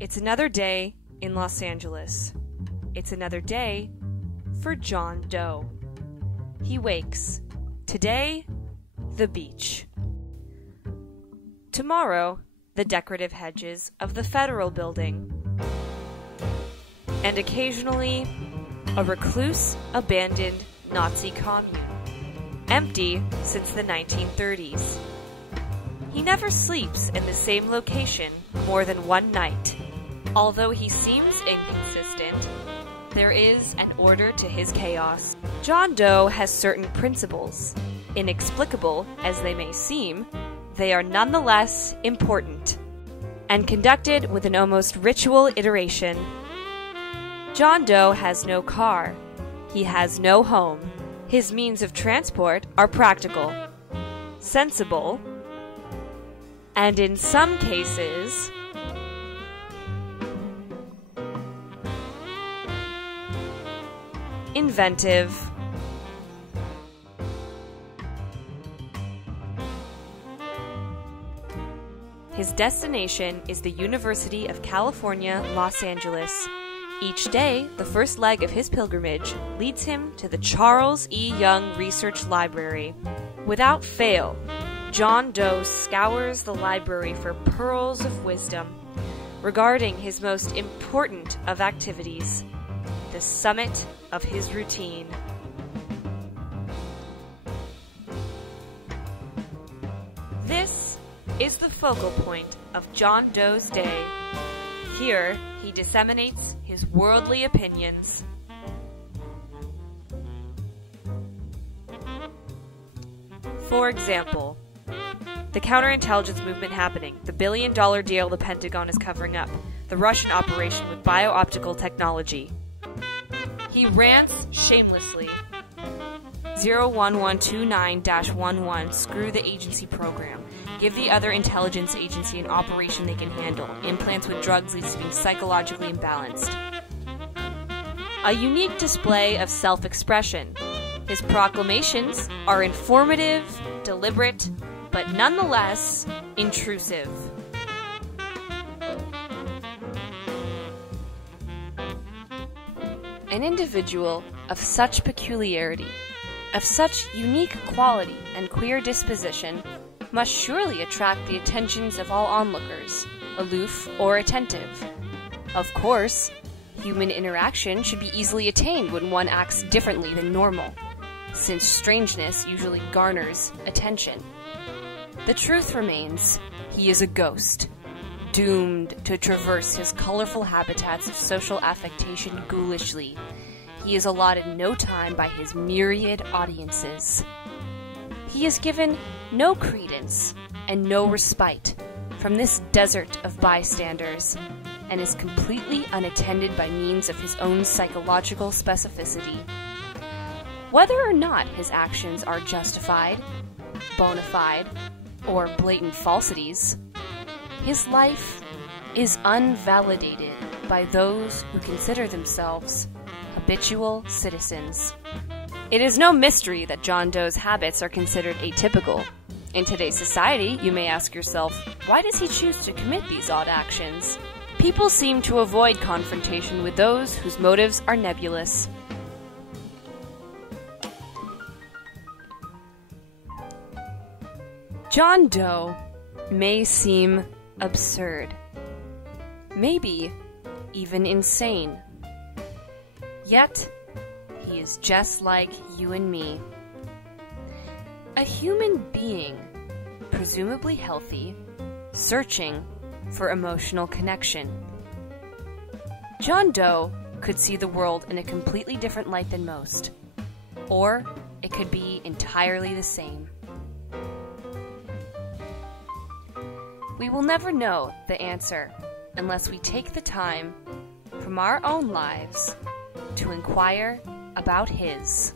It's another day in Los Angeles. It's another day for John Doe. He wakes. Today, the beach. Tomorrow, the decorative hedges of the Federal Building. And occasionally, a recluse, abandoned Nazi commune. Empty since the 1930s. He never sleeps in the same location more than one night. Although he seems inconsistent, there is an order to his chaos. John Doe has certain principles. Inexplicable as they may seem, they are nonetheless important, and conducted with an almost ritual iteration. John Doe has no car. He has no home. His means of transport are practical, sensible, and in some cases, inventive. His destination is the University of California, Los Angeles. Each day, the first leg of his pilgrimage leads him to the Charles E. Young Research Library. Without fail, John Doe scours the library for pearls of wisdom regarding his most important of activities, the summit of his routine. This is the focal point of John Doe's day. Here, he disseminates his worldly opinions. For example, the counterintelligence movement happening, the billion-dollar deal the Pentagon is covering up, the Russian operation with bio-optical technology. He rants shamelessly. 01129-11, screw the agency program. Give the other intelligence agency an operation they can handle. Implants with drugs leads to being psychologically imbalanced. A unique display of self-expression. His proclamations are informative, deliberate, but nonetheless intrusive. An individual of such peculiarity, of such unique quality and queer disposition, must surely attract the attentions of all onlookers, aloof or attentive. Of course, human interaction should be easily attained when one acts differently than normal, since strangeness usually garners attention. The truth remains, he is a ghost, doomed to traverse his colorful habitats of social affectation ghoulishly. He is allotted no time by his myriad audiences. He is given no credence and no respite from this desert of bystanders, and is completely unattended by means of his own psychological specificity. Whether or not his actions are justified, bona fide, or blatant falsities, his life is unvalidated by those who consider themselves habitual citizens. It is no mystery that John Doe's habits are considered atypical. In today's society, you may ask yourself, why does he choose to commit these odd actions? People seem to avoid confrontation with those whose motives are nebulous. John Doe may seem absurd, maybe even insane. Yet, he is just like you and me. A human being, presumably healthy, searching for emotional connection. John Doe could see the world in a completely different light than most, or it could be entirely the same. We will never know the answer unless we take the time from our own lives to inquire about his.